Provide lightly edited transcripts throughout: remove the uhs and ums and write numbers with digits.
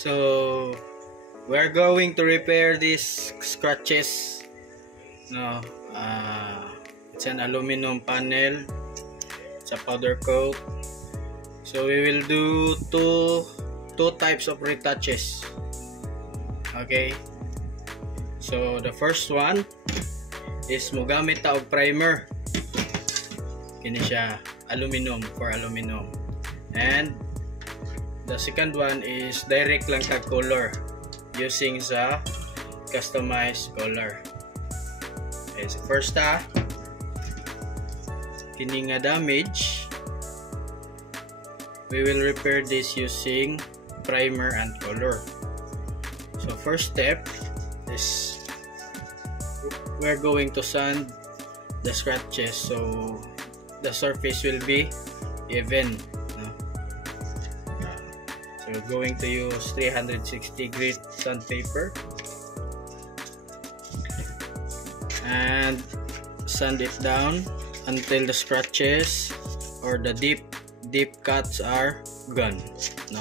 So we're going to repair these scratches. No, it's an aluminum panel. It's a powder coat. So we will do two types of retouches. Okay. So the first one is mogamit ta og primer. Kini siya aluminum for aluminum. And the second one is direct lang kag color using sa customized color. Okay, so first kini nga damage, we will repair this using primer and color. So first step is we're going to sand the scratches so the surface will be even. So we're going to use 360 grit sandpaper and sand it down until the scratches or the deep cuts are gone. No?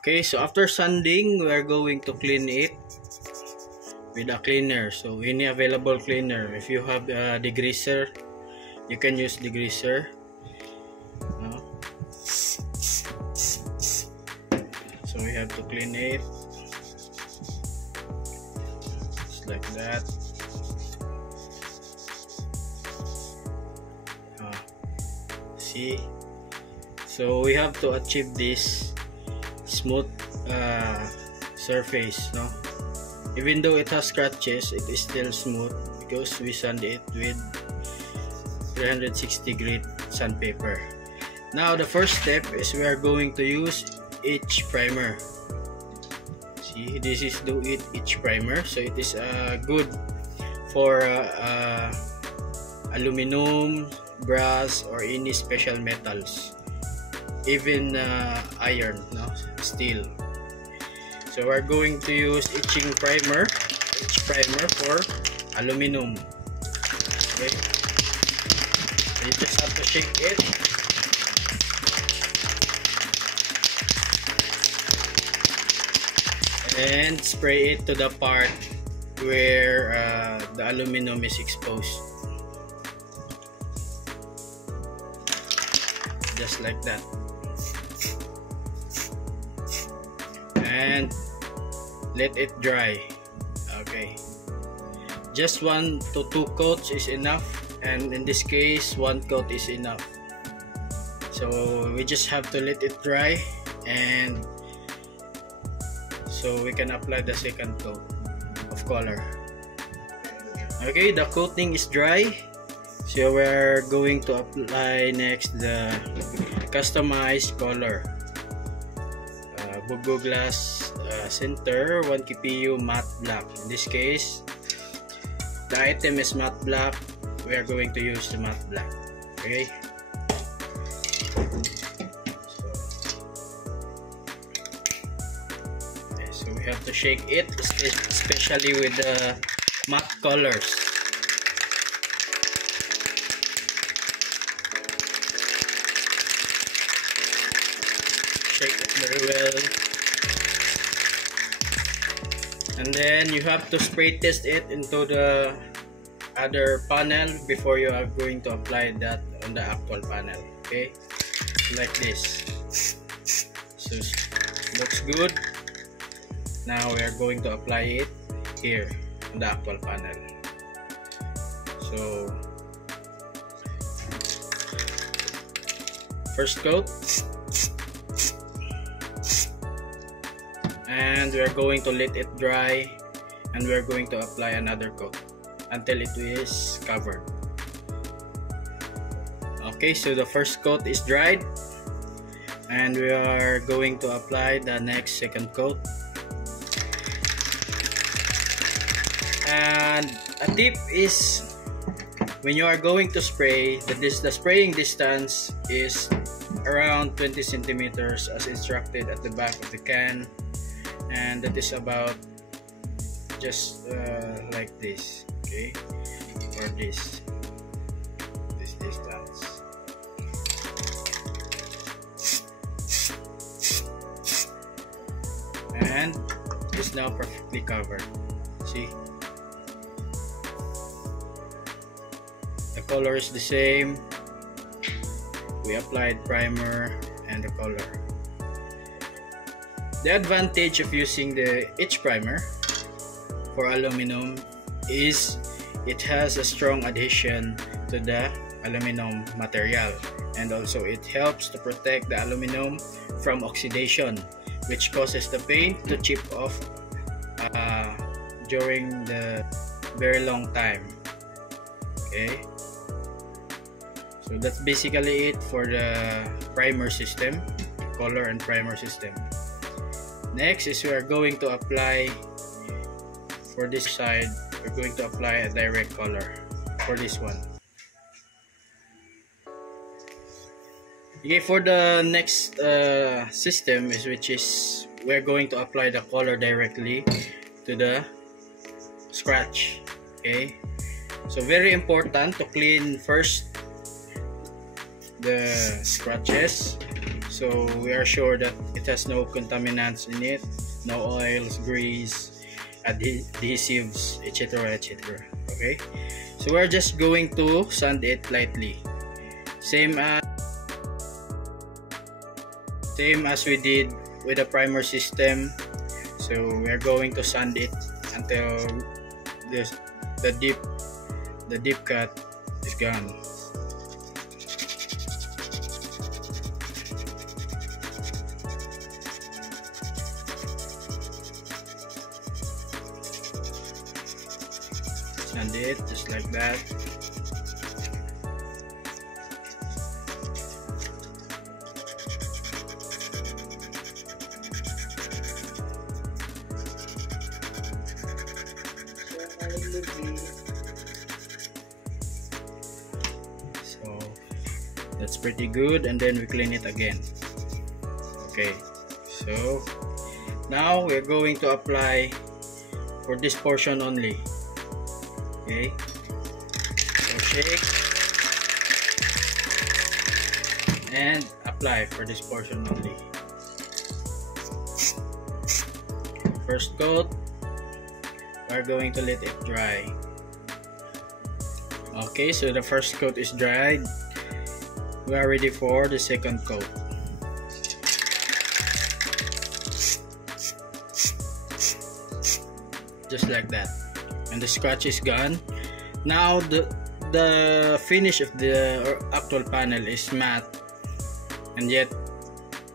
Okay, so after sanding, we are going to clean it with a cleaner. So any available cleaner. If you have a degreaser, you can use degreaser. No? So we have to clean it just like that. See, so we have to achieve this smooth surface, no? Even though it has scratches, it is still smooth because we sand it with 360 grit sandpaper. Now the first step is we are going to use H primer. See, this is the H primer, so it is good for aluminum, brass, or any special metals, even iron, no? Steel. So we're going to use etching primer, for aluminum. Okay, so you just have to shake it and spray it to the part where the aluminum is exposed, just like that. And let it dry. Okay, just 1 to 2 coats is enough, and in this case 1 coat is enough. So we just have to let it dry, and so we can apply the second coat of color. Okay, the coating is dry, so we're going to apply next the customized color. Bugo Glass Center 1 KPU matte black. In this case, the item is matte black. We are going to use the matte black. Okay. So we have to shake it, especially with the matte colors. Shake it very well, and then you have to spray test it into the other panel before you are going to apply that on the actual panel. Okay, like this. So looks good. Now we are going to apply it here on the actual panel. So first coat, and we are going to let it dry, and we are going to apply another coat until it is covered. Okay, so the first coat is dried, and we are going to apply the next second coat. And a tip is, when you are going to spray, the spraying distance is around 20 centimeters as instructed at the back of the can, and that is about just like this, okay, or this distance. And it's now perfectly covered. See, the color is the same. We applied primer and the color. The advantage of using the H primer for aluminum is it has a strong adhesion to the aluminum material, and also it helps to protect the aluminum from oxidation, which causes the paint to chip off during the very long time. Okay, so that's basically it for the primer system, color and primer system. Next is we are going to apply, for this side, we're going to apply a direct color for this one. Okay, for the next system is we're going to apply the color directly to the scratch. Okay, so very important to clean first the scratches, so we are sure that it has no contaminants in it, no oils, grease, adhesives, etc. etc. Okay, so we're just going to sand it lightly, same as we did with the primer system. So we are going to sand it until the deep cut is gone. Sand it just like that. So that's pretty good, and then we clean it again. Okay, so now we're going to apply for this portion only. Okay, so shake and apply for this portion only. First coat, we're going to let it dry. Okay, so the first coat is dried. We are ready for the second coat. Just like that, and the scratch is gone. Now the finish of the actual panel is matte, and yet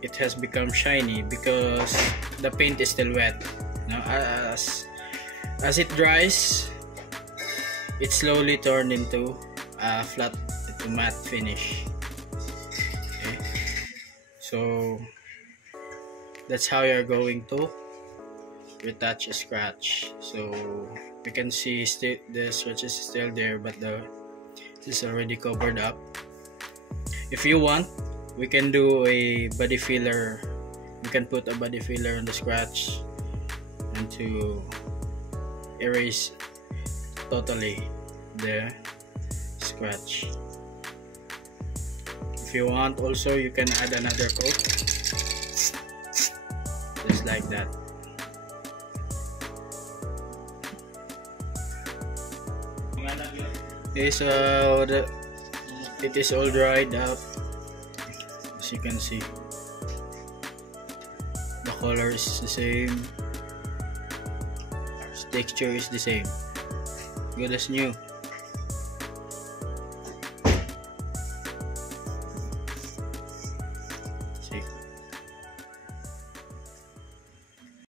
it has become shiny because the paint is still wet. Now as it dries, it slowly turned into a matte finish. Okay, so that's how you're going to retouch a scratch. So you can see the scratch is still there, but it is already covered up. If you want, we can do a body filler. We can put a body filler on the scratch and to erase totally the scratch. If you want, also you can add another coat just like that. Okay, so it is all dried up, as you can see. The color is the same. The texture is the same. Good as new.